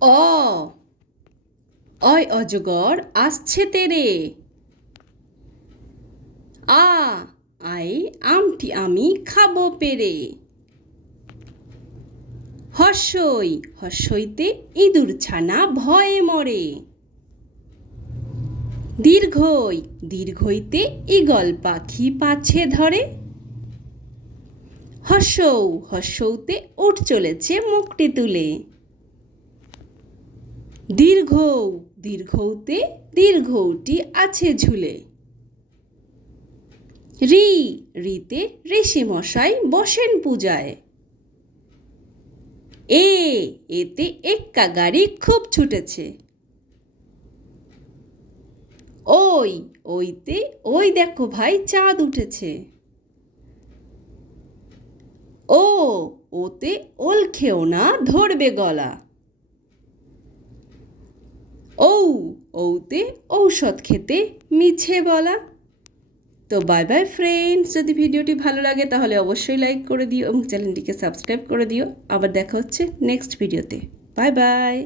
অ। অয় অজগর, আসছে তেরে। আ, আই, আমটি আমি খাব পেরে। হর্ষই, হর্ষইতে ইঁদুর ছানা ভয়ে মরে। দীর্ঘই, দীর্ঘইতে ঈগল পাখি পাছে ধরে। হর্ষৌ, হর্ষৌতে উঠ চলেছে মুখটি তুলে। দীর্ঘ দীর্ঘৌতে দীর্ঘটি আছে ঝুলে। রি, রিতে ঋষি মশাই বসেন পূজায়। এ, এতে এক্কা গাড়ি খুব ছুটেছে। ওই, ওইতে, ওই দেখো ভাই চাঁদ উঠেছে। ও, ওতে ওল খেও না ধরবে গলা। ঔতে ঔষধ খেতে মিছে বলা। তো বাই বাই ফ্রেন্ডস যদি ভিডিওটি ভালো লাগে তাহলে অবশ্যই লাইক করে দিও এবং চ্যানেলটিকে সাবস্ক্রাইব করে দিও। আবার দেখা হচ্ছে নেক্সট ভিডিওতে বাই বাই